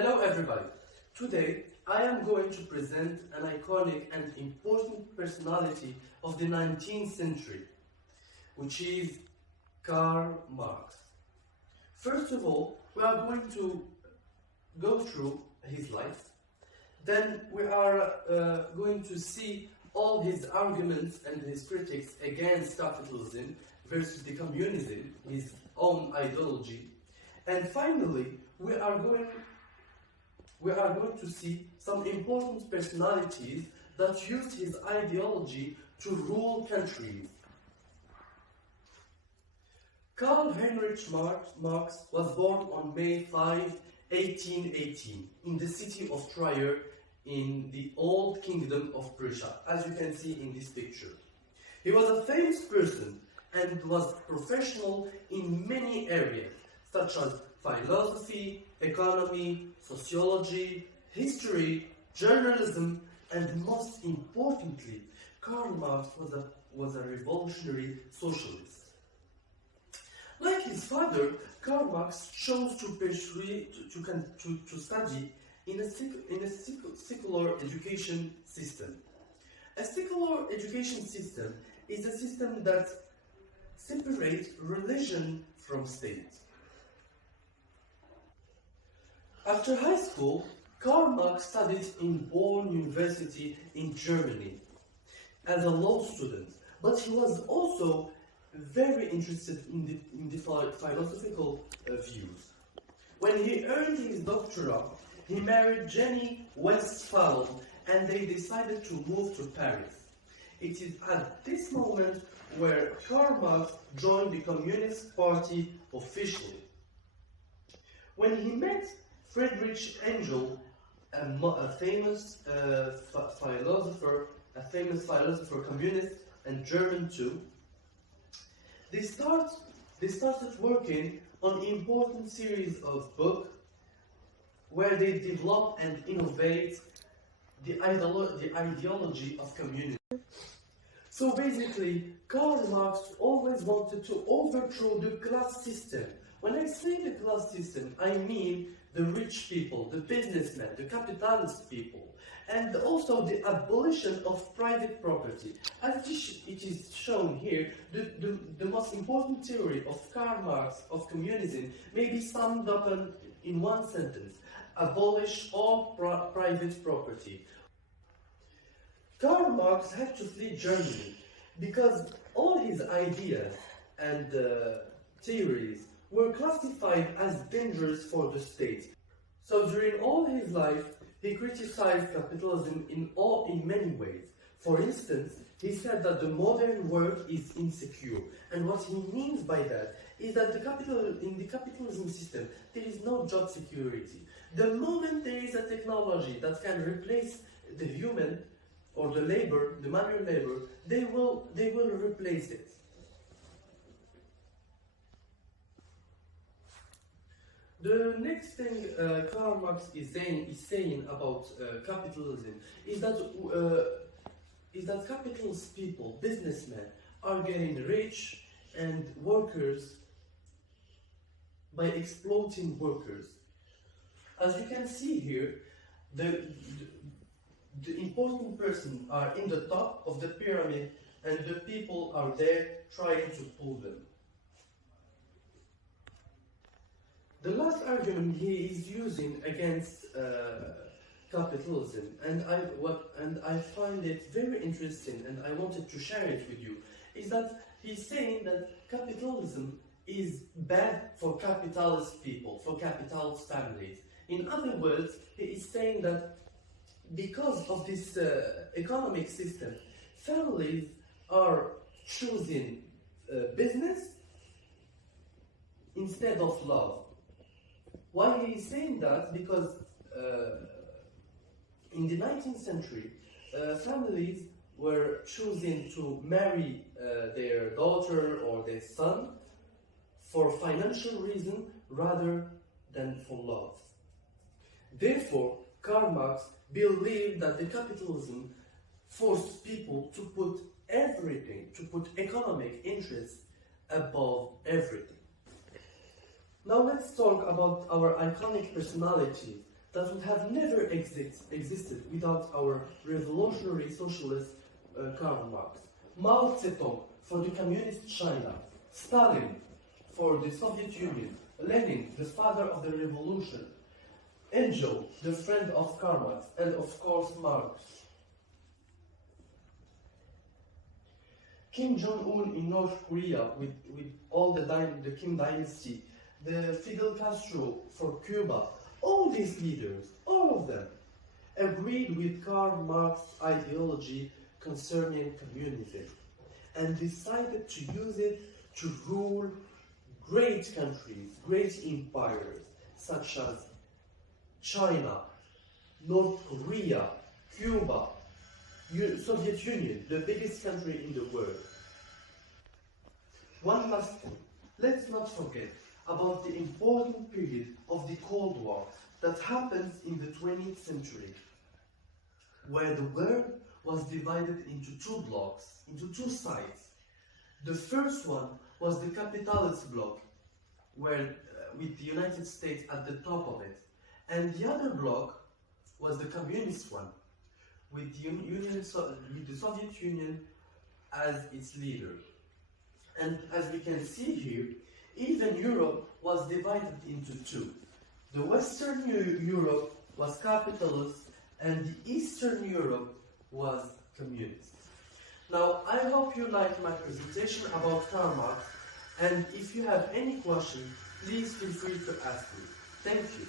Hello everybody. Today I am going to present an iconic and important personality of the 19th century, which is Karl Marx. First of all, we are going to go through his life. Then we are going to see all his arguments and his critics against capitalism versus the communism, his own ideology. And finally, we are going to see some important personalities that used his ideology to rule countries. Karl Heinrich Marx was born on May 5, 1818, in the city of Trier in the Old Kingdom of Prussia, as you can see in this picture. He was a famous person and was professional in many areas, such as philosophy, economy, sociology, history, journalism, and most importantly, Karl Marx was a revolutionary socialist. Like his father, Karl Marx chose to study in a secular education system. A secular education system is a system that separates religion from state. After high school, Karl Marx studied in Bonn University in Germany as a law student, but he was also very interested in the philosophical views. When he earned his doctorate, he married Jenny Westphal and they decided to move to Paris. It is at this moment where Karl Marx joined the Communist Party officially. When he met Friedrich Engel, a famous philosopher, communist and German too, they started working on an important series of books where they develop and innovate the ideology of communism. So basically, Karl Marx always wanted to overthrow the class system. When I say the class system, I mean the rich people, the businessmen, the capitalist people, and also the abolition of private property. As it is shown here, the most important theory of Karl Marx of communism may be summed up in one sentence: abolish all private property. Karl Marx had to flee Germany because all his ideas and theories were classified as dangerous for the state. So during all his life, he criticized capitalism in many ways. For instance, he said that the modern world is insecure, and what he means by that is that in the capitalism system, there is no job security. The moment there is a technology that can replace the human or the labor, the manual labor, they will replace it. The next thing Karl Marx is saying about capitalism is that capitalist people, businessmen, are getting rich and workers by exploiting workers. As you can see here, the important persons are in the top of the pyramid and the people are there trying to pull them. The last argument he is using against capitalism, and I find it very interesting, and I wanted to share it with you, is that he's saying that capitalism is bad for capitalist people, for capitalist families. In other words, he is saying that because of this economic system, families are choosing business instead of love. Why he is saying that? Because in the 19th century, families were choosing to marry their daughter or their son for financial reason rather than for love. Therefore, Karl Marx believed that the capitalism forced people to put everything, to put economic interests above everything. Now let's talk about our iconic personality, that would have never existed without our revolutionary socialist Karl Marx. Mao Zedong for the communist China, Stalin for the Soviet Union, Lenin, the father of the revolution, Angel, the friend of Karl Marx, and of course Marx. Kim Jong-un in North Korea with all the Kim dynasty, the Fidel Castro for Cuba, all these leaders, all of them, agreed with Karl Marx's ideology concerning communism and decided to use it to rule great countries, great empires, such as China, North Korea, Cuba, Soviet Union, the biggest country in the world. One last thing, let's not forget about the important period of the Cold War that happens in the 20th century, where the world was divided into two blocks, into two sides. The first one was the capitalist bloc, with the United States at the top of it, and the other bloc was the communist one, with the Soviet Union as its leader. And as we can see here, even Europe was divided into two. The Western Europe was capitalist and the Eastern Europe was communist. Now, I hope you liked my presentation about Karl Marx, and if you have any questions, please feel free to ask me. Thank you.